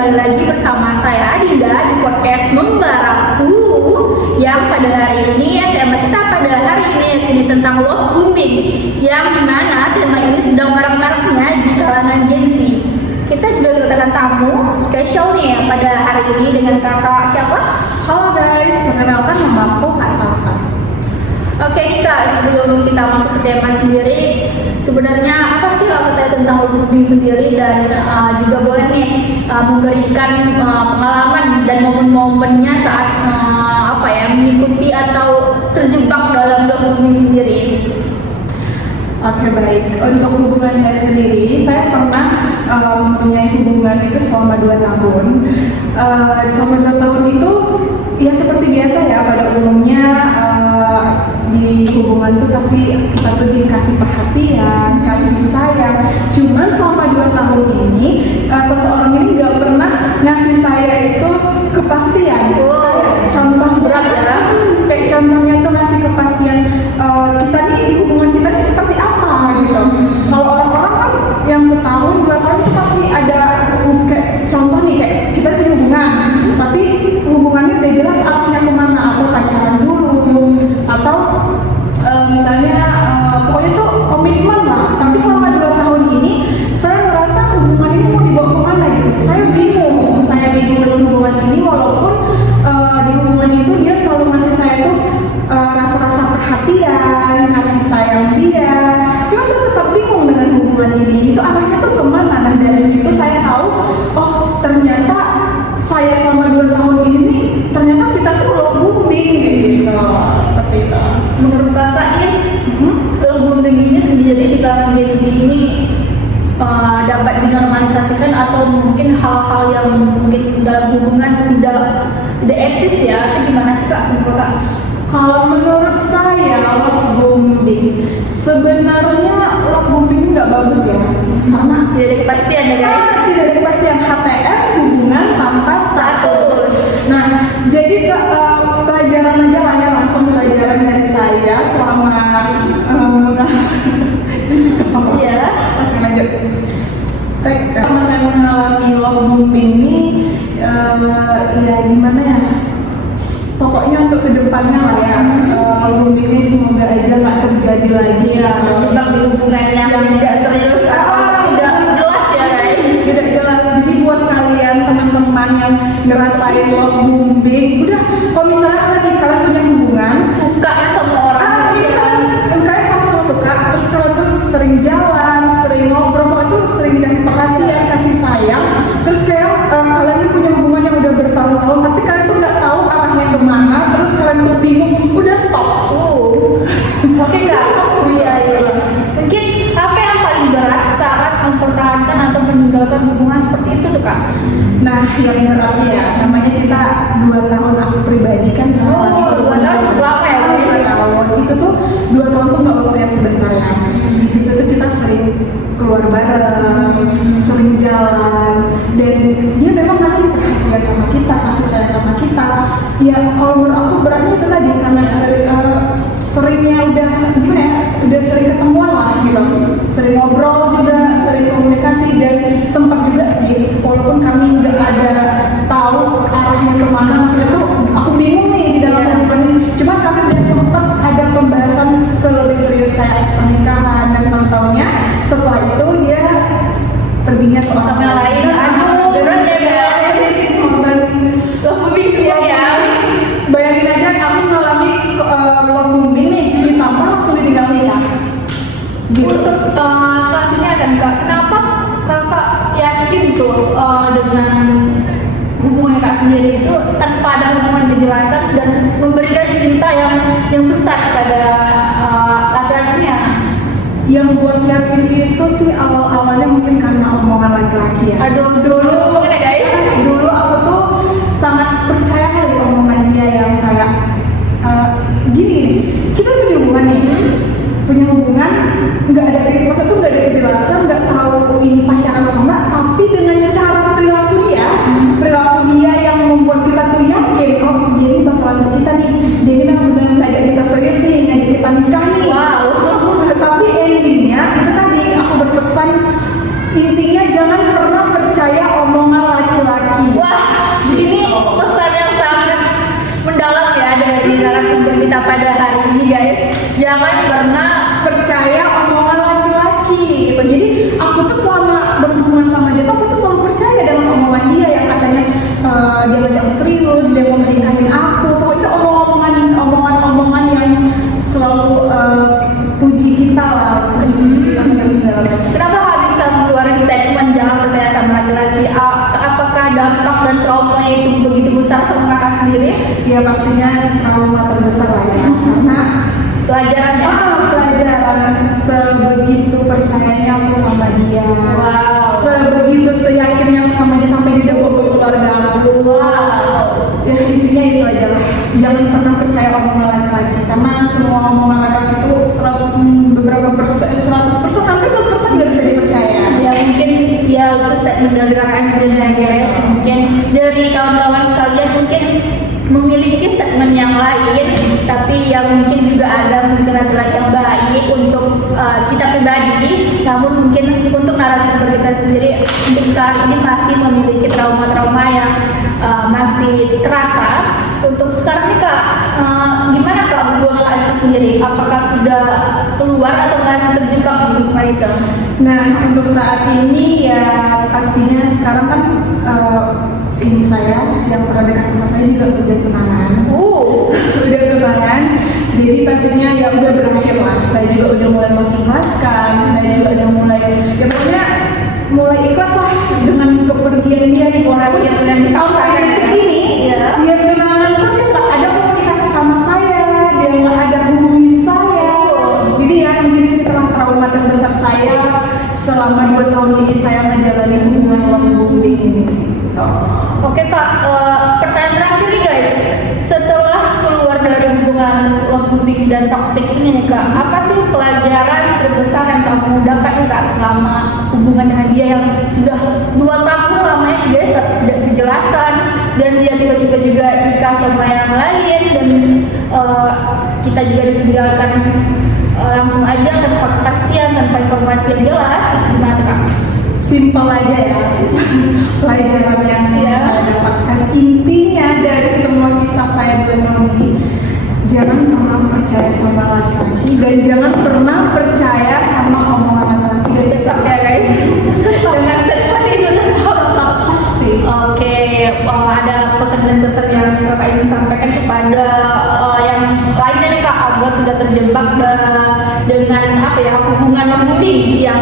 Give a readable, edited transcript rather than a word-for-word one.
kembali lagi bersama saya Adinda di podcast Membaraku, yang pada hari ini tema kita pada hari ini tentang love bombing, yang dimana tema ini sedang marak-maraknya di kalangan Gen Z. Kita juga kedatangan tamu spesial nih ya pada hari ini dengan kakak siapa? Halo guys, perkenalkan nama aku Kak Salsa. Oke nih Kak, sebelum kita masuk ke tema sendiri, sebenarnya apa sih kata tentang love bombing sendiri, dan juga boleh nih memberikan pengalaman dan momen-momennya saat mengikuti atau terjebak dalam love bombing sendiri. Oke, baik. Untuk hubungan saya sendiri, saya pernah mempunyai hubungan itu selama 2 tahun. Selama 2 tahun itu ya seperti biasa ya pada umumnya, di hubungan tuh pasti kita tuh dikasih perhatian, kasih sayang. Cuman selama 2 tahun ini seseorang ini nggak pernah ngasih saya itu kepastian. Kayak contohnya tuh ngasih kepastian kita nih di hubungan kita ini seperti apa gitu. Kalau orang-orang kan yang setahun 2 tahun itu pasti ada kayak contoh nih, kayak kita punya hubungan tapi hubungannya udah jelas arahnya kemana, atau pacaran dulu atau misalnya pokoknya tuh komitmen lah. Tapi selama 2 tahun ini saya merasa hubungan ini mau dibawa kemana gitu. Saya bingung dengan hubungan ini, walaupun di hubungan itu dia selalu ngasih saya tuh rasa-rasa perhatian, kasih sayang dia. Cuma saya tetap bingung dengan hubungan ini, itu arahnya tuh kemana. Nah dari situ saya tahu, oh ternyata saya selama 2 tahun ini nih, ternyata kita tuh love bombing gitu, seperti itu. Menurut kakak nih, love bombing ini sendiri di kalangan Gen Z ini dapat dinormalisasikan, atau mungkin hal-hal yang mungkin dalam hubungan tidak etis ya, itu gimana sih Kak menurut Kak? Kalau menurut saya love bombing, sebenarnya love bombing nggak bagus ya, karena Tidak ada kepastian ya guys. tidak ada kepastian. HTS, hubungan tanpa status. Nah, jadi pelajaran aja lah ya, langsung pelajaran dari saya selama Iya. Oke, lanjut. Karena saya mengalami love bombing ini, ya gimana ya? Pokoknya untuk kedepannya lah ya, love bombing ini semoga aja nggak terjadi lagi ya. Terjebak di hubungan yang tidak serius atau tidak jelas ya guys. Tidak jelas. Jadi buat kalian teman-teman yang ngerasain love bombing, udah kalau misalnya kalian punya hubungan, Suka ya sama orang. ini kalian sama-sama suka, terus kalian tuh sering jalan, sering ngobrol, itu sering dikasih perhatian, kasih sayang, terus kayak kalian ini punya hubungan yang udah bertahun-tahun, tapi kalian tuh nggak tahu arahnya kemana, terus kalian tuh bingung, udah stop. Oke Kak. Iya. Mungkin apa yang paling berat saat mempertahankan atau meninggalkan hubungan seperti itu tuh Kak? Nah, yang beratnya ya, namanya kita 2 tahun, aku pribadi kan 2 tahun cukup lama ya guys. 2 tahun itu tuh 2 tahun tuh nggak waktu yang sebentar ya. Di situ tuh kita sering keluar bareng, sering jalan, dan dia memang ngasih perhatian sama kita, kasih sayang sama kita. Ya kalau menurut aku beratnya itu tadi, karena seringnya udah gimana ya, udah sering ketemuan lah gitu, sering ngobrol juga, sering komunikasi, dan sempat juga sih, walaupun kami nggak ada tahu arahnya kemana, maksudnya tuh aku bingung nih di dalam hubungan ini, cuma kami udah sempat ada pembahasan ke lebih serius kayak pernikahan, dan tahu-taunya setelah itu dia perginya ke orang Sama lain. Aduh, berat ya guys. Love bombing sendiri ya. Bayangin aja aku mengalami love bombing nih, ditambah langsung ditinggal nikah. Gitu. Untuk selanjutnya kan Kak, kenapa Kakak yakin tuh dengan hubungan Kak sendiri itu tanpa ada hubungan kejelasan dan memberikan cinta yang besar pada laki-lakinya? Yang buat yakin itu sih awal-awalnya mungkin karena omongan laki-laki ya. Aduh, dulu ya guys. Dulu aku tuh sangat percaya kali omongan dia yang kayak gini, kita punya hubungan nih, punya hubungan nggak ada, maksudnya tuh nggak ada kejelasan, nggak tahu ini pacaran atau enggak, tapi dengan cara perilaku dia yang membuat kita tuh yakin, oh dia ini bakalan untuk kita nih, dia ini memang benar ngajak kita serius nih, ngajak kita nikah nih. Wow. Tapi endingnya itu tadi aku berpesan, intinya jangan pernah percaya omongan itu begitu besar sama kakak sendiri? Ya pastinya trauma terbesar lah ya, karena Pelajarannya? pelajaran sebegitu percayanya aku sama dia, Wow. sebegitu seyakinnya aku sama dia sampai dia bawa ke keluarga aku. Wow. Ya intinya itu aja lah, jangan pernah percaya omongan laki-laki, karena semua omongan laki-laki itu beberapa persen, 100% hampir 100% nggak bisa dipercaya. Ya mungkin ya itu statement dari kakak sendiri ya guys. Mungkin dari kawan-kawan sekalian mungkin memiliki statement yang lain, tapi yang mungkin juga ada mungkin laki-laki yang baik untuk kita pribadi, namun mungkin untuk narasumber kita sendiri untuk sekarang ini masih memiliki trauma-trauma yang masih terasa. Untuk sekarang nih kak, gimana kak hubungan kak itu sendiri? Apakah sudah keluar atau masih terjebak di rumah itu? Nah untuk saat ini ya pastinya sekarang kan ini saya yang pernah dekat sama saya juga udah tunangan. Udah tunangan, jadi pastinya ya udah berakhir lah. Saya juga udah mulai mengikhlaskan, saya juga udah mulai, ya pokoknya mulai ikhlas lah dengan kepergian dia di orang yang sampai detik ini. Ya. Dia tunangan pun dia nggak ada komunikasi sama saya, dia nggak ada hubungi saya. Jadi ya mungkin setelah trauma terbesar saya selama 2 tahun ini saya menjalani hubungan love bombing ini. Oke kak, pertanyaan terakhir nih guys. Setelah keluar dari hubungan love bombing dan toxic ini nih kak, apa sih pelajaran terbesar yang kamu dapat nih kak selama hubungan dengan dia yang sudah 2 tahun lamanya guys, tidak kejelasan, dan dia tiba-tiba juga nikah sama yang lain, dan kita juga ditinggalkan langsung aja tanpa kepastian, tanpa informasi yang jelas. Gimana kak? Simpel aja ya, pelajaran yang saya dapatkan intinya dari semua kisah saya 2 tahun ini, jangan pernah percaya sama laki-laki dan jangan pernah percaya sama omongan laki-laki. Dan Tetap ya guys, dengan statement itu tetap pasti. Oke, ada pesan dan kesan yang kakak ingin sampaikan kepada yang lainnya nih kak, agar tidak terjebak dengan apa ya hubungan membuli yang